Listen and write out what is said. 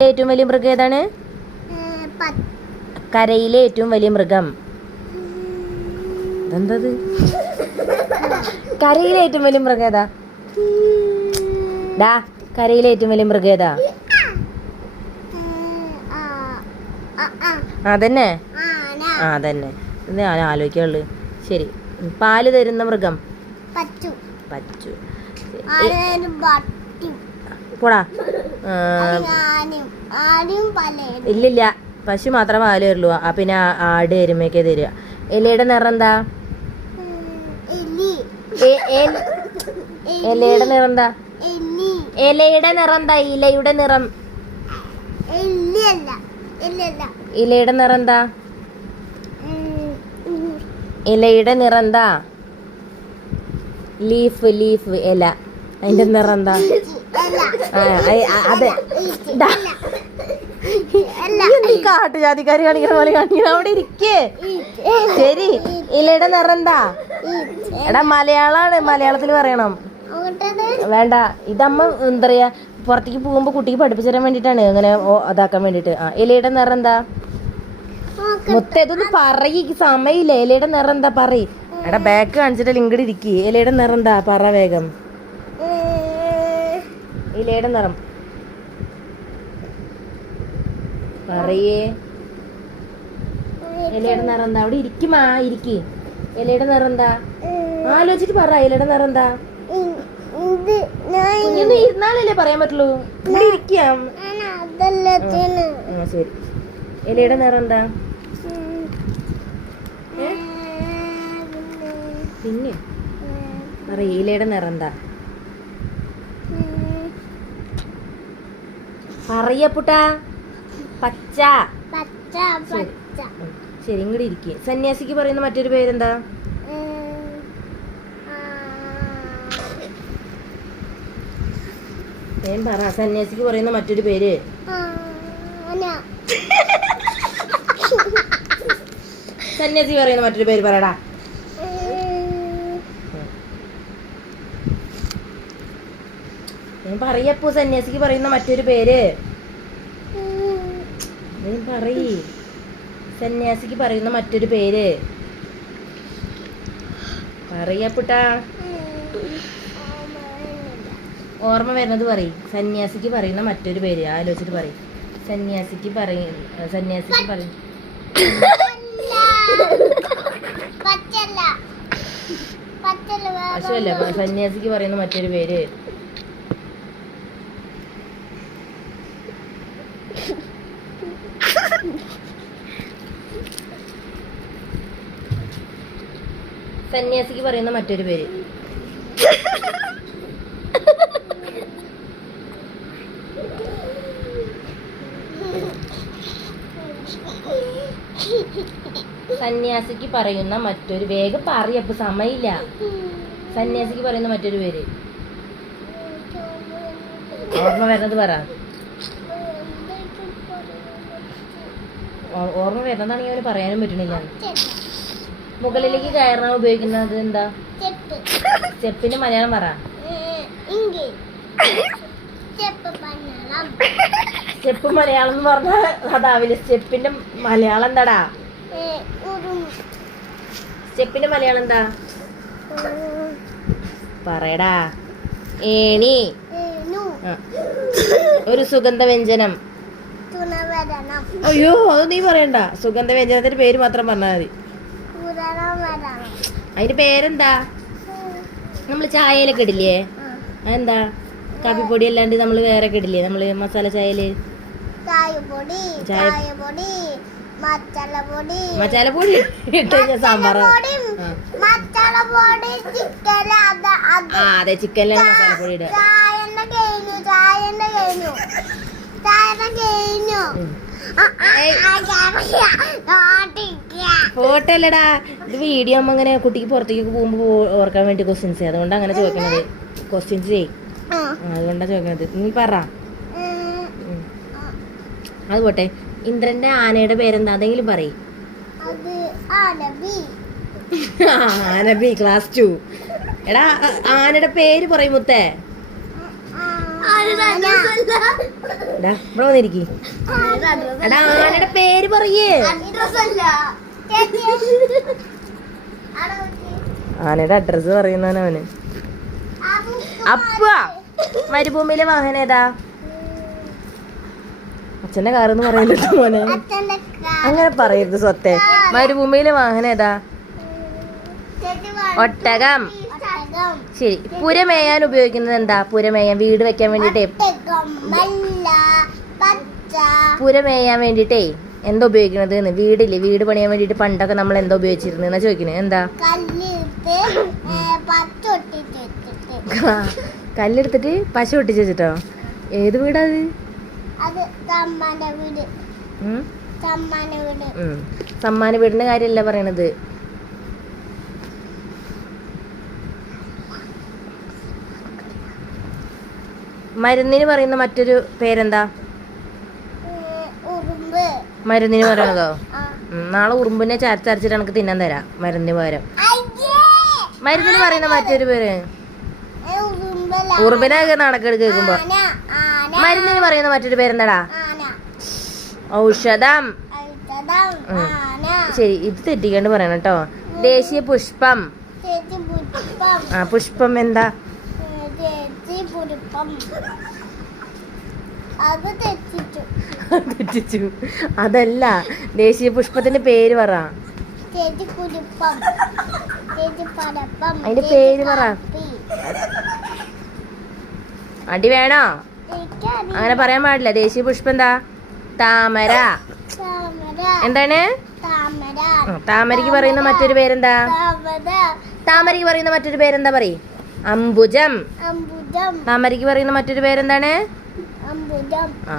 ഏറ്റവും വലിയ മൃഗം ഏതാണ്? കരയിലെ ഏറ്റവും വലിയ മൃഗം. ഇതെന്തത്? കരയിലെ ഏറ്റവും വലിയ മൃഗം ഏതാ? ഡാ കരയിലെ ഏറ്റവും വലിയ മൃഗം ഏതാ? അതന്നെ. ആ അതന്നെ. ഞാൻ ആലോചിക്കുള്ളു ശരി. പാൽ തരുന്ന മൃഗം? പച്ചു. പച്ചു. പോടാ. ഇല്ലില്ല. പശു മാത്രമേ പാൽ തരുള്ളൂ. ആ പിന്നെ ആട് എരുമയൊക്കെ തരിക. ഇലയുടെ നിറം എന്താ? എലയുടെ നിറം എന്താ? എലയുടെ ഇലയുടെ നിറം എന്താ? ഇലയുടെ നിറം. ഇലയുടെ നിറം എന്താ? ഇലയുടെ നിറം എന്താ? ലീഫ് ലീഫ് ഇല. അതിന്റെ നിറം എന്താ? അല്ല നീ കാട്ടുജാതിക്കാരി കാണിക്കണ പോലെ കാണിക്കണം അവിടെ ഇരിക്കേ ശരി ഇലയുടെ നിറം എന്താ? എടാ മലയാളാണ്. മലയാളത്തിൽ പറയണം. വേണ്ട. ഇതമ്മ എന്താ പറയാ പുറത്തേക്ക് പോകുമ്പോ കുട്ടിക്ക് പഠിപ്പിച്ചു തരാൻ വേണ്ടിട്ടാണ് അങ്ങനെ ഇതാക്കാൻ വേണ്ടിട്ട് ആ ഇലയുടെ നിറം എന്താ? മുത്ത ഇതൊന്ന് പറയ്. സമയില്ല ഇലയുടെ നിറം എന്താ? പറയ്. എടാ ബാക്ക് കാണിച്ചിട്ട് ഇങ്ങോട്ട് ഇരിക്കി. ഇലയുടെ നിറം എന്താ? പറ വേഗം. ഇലയുടെ നിറം. പറയേ. ഇലയുടെ നിറം എന്താ? അവിടെ ഇരിക്കുമാ ഇരിക്കി. ഇലയുടെ നിറം എന്താ? ആലോചിച്ചിട്ട് പറ ഇലയുടെ നിറം എന്താ? കുഞ്ഞൊന്ന് ഇരുന്നാലല്ലേ പറയാൻ പറ്റുള്ളൂ. ഇരിക്കാം ശരി. ഇലയുടെ നിറം എന്താ? പിന്നെ? പറയേ ഇലയുടെ നിറം എന്താ? പറയപ്പുട്ടാ പച്ച. പച്ച. പച്ച. ശരി ഇങ്ങോട്ട് ഇരിക്കേ. സന്യാസിക്ക് പറയുന്ന മറ്റൊരു പേരെന്താ? ഞാൻ പറ സന്യാസിക്ക് പറയുന്ന മറ്റൊരു പേര്. സന്യാസി പറയുന്ന മറ്റൊരു പേര് പറയടാ ഞാൻ പറയപ്പോ സന്യാസിക്ക് പറയുന്ന മറ്റൊരു പേര്. പറയ്. സന്യാസിക്ക് പറയുന്ന മറ്റൊരു പേര്. പറയപ്പെട്ടാ ഓർമ്മ വരുന്നത് പറയും. സന്യാസിക്ക് പറയുന്ന മറ്റൊരു പേര്. ആലോചിച്ചിട്ട് പറയും. സന്യാസിക്ക് പറയും സന്യാസിക്ക് പറയും. പശുവല്ല സന്യാസിക്ക് പറയുന്ന മറ്റൊരു പേര്. സന്യാസിക്ക് പറയുന്ന മറ്റൊരു പേര്. സന്യാസിക്ക് പറയുന്ന മറ്റൊരു വേഗം പറയപ്പ് സമയില്ല. സന്യാസിക്ക് പറയുന്ന മറ്റൊരു പേര്. ഓർമ്മ വരുന്നത് പറ. ഓർമ്മ വരുന്നതാണെങ്കിൽ അവന് പറയാനും പറ്റണില്ല. മുകളിലേക്ക് കയറാൻ ഉപയോഗിക്കുന്നത് എന്താ? ചെപ്പ് സ്റ്റെപ്പിന്റെ മലയാളം പറ. സ്റ്റെപ്പ് മലയാളം. എന്ന് പറഞ്ഞാൽ അതാവില്ല? സ്റ്റെപ്പിന്റെ മലയാളം എന്താടാ? ചെപ്പിന്റെ സ്റ്റെപ്പിന്റെ മലയാളം എന്താ? പറയടാ. ഏണി. ഒരു സുഗന്ധ വ്യഞ്ജനം അയ്യോ അത് നീ പറയണ്ട. സുഗന്ധ വ്യഞ്ജനത്തിന്റെ പേര് മാത്രം പറഞ്ഞാൽ മതി. അതിന്റെ പേരെന്താ? നമ്മൾ ചായയിലൊക്കെ ഇടില്ലേ? അതെന്താ? കാപ്പിപ്പൊടി അല്ലാണ്ട് നമ്മൾ വേറെ ഒക്കെ ഇടില്ലേ? നമ്മൾ മസാല ചായയിൽ മസാല പൊടി ഇട്ട് സാമ്പാർ ആ. അത് ചിക്കനിലാണ് മസാല പൊടി ഇടുക. കഴിഞ്ഞു കഴിഞ്ഞു. ഫോട്ടോ അല്ലടാ. ഇത് വീഡിയോ ആകുമ്പോൾ അങ്ങനെ കുട്ടിക്ക് പുറത്തേക്ക് പോകുമ്പോൾ ഓർക്കാൻ വേണ്ടി ക്വസ്റ്റ്യൻസ് അതുകൊണ്ട് അങ്ങനെ ചോദിക്കണത്. ക്വസ്റ്റ്യൻസ് ചെയ് അതുകൊണ്ടാണ് ചോദിക്കണത്. നീ പറ. അത് പോട്ടെ. ഇന്ദ്രന്റെ ആനയുടെ പേരെന്താ അതെങ്കിലും പറയും ആനബി. ക്ലാസ് ടു എടാ ആനയുടെ പേര് പറയും മുത്തേ. എടാ ആനയുടെ പേര് പറയേ. ആനയുടെ അഡ്രസ് പറയുന്നവൻ അവന്. അപ്പ മരുഭൂമിയിലെ വാഹനം ഏതാ? അച്ഛന്റെ എന്ന് പറയുന്നുണ്ട് മോനെ? അങ്ങനെ പറയരുത് സ്വത്തെ. മരുഭൂമിയിലെ വാഹനം ഏതാ? ഒട്ടകം. ശരി. പുരമേയാൻ ഉപയോഗിക്കുന്നത് എന്താ? പുരമേയാൻ വീട് വെക്കാൻ വേണ്ടിട്ടേ പുരമേയാൻ വേണ്ടിട്ടേ എന്താ ഉപയോഗിക്കുന്നത് വീടില്ലേ? വീട് പണിയാൻ വേണ്ടിട്ട് പണ്ടൊക്കെ നമ്മൾ എന്താ ഉപയോഗിച്ചിരുന്നത് എന്നാ ചോദിക്കുന്നത് എന്താ? കല്ലെടുത്തിട്ട് പശ ഒട്ടിച്ച് വെച്ചിട്ടോ? ഏത് വീടാ അത്? അത് വീട്. സമ്മാന വീടിന്റെ കാര്യല്ല പറയണത്? മരുന്നിന് പറയുന്ന മറ്റൊരു പേരെന്താ? മരുന്നിന് പറയണതോ. നാളെ ഉറുമ്പിനെ ചരച്ചരച്ചിട്ട് എനിക്ക് തിന്നാൻ തരാം മരുന്നിന് പകരം! മരുന്നിന് പറയുന്ന മറ്റൊരു പേര്. ഉറുമ്പിനൊക്കെ നടക്കെടുക്ക് കേൾക്കുമ്പോ. മരുന്നിന് പറയുന്ന മറ്റൊരു പേരെന്താടാ. ഔഷധം. ശരി ഇത് തെറ്റിക്കാണ്ട് പറയണം കേട്ടോ. ദേശീയ പുഷ്പം. ആ പുഷ്പം എന്താ? തെറ്റിച്ചു. അതല്ല ദേശീയ പുഷ്പത്തിന്റെ പേര് പറ. അതിന്റെ പേര് പറ. അടി വേണോ? അങ്ങനെ പറയാൻ പാടില്ല. ദേശീയ പുഷ്പം എന്താ? താമര. എന്താണ്? താമരക്ക് പറയുന്ന മറ്റൊരു പേരെന്താ? താമരക്ക് പറയുന്ന മറ്റൊരു പേരെന്താ പറയും? അംബുജം. അമ്പുജം താമരയ്ക്ക് പറയുന്ന മറ്റൊരു പേരെന്താണ്? ആ.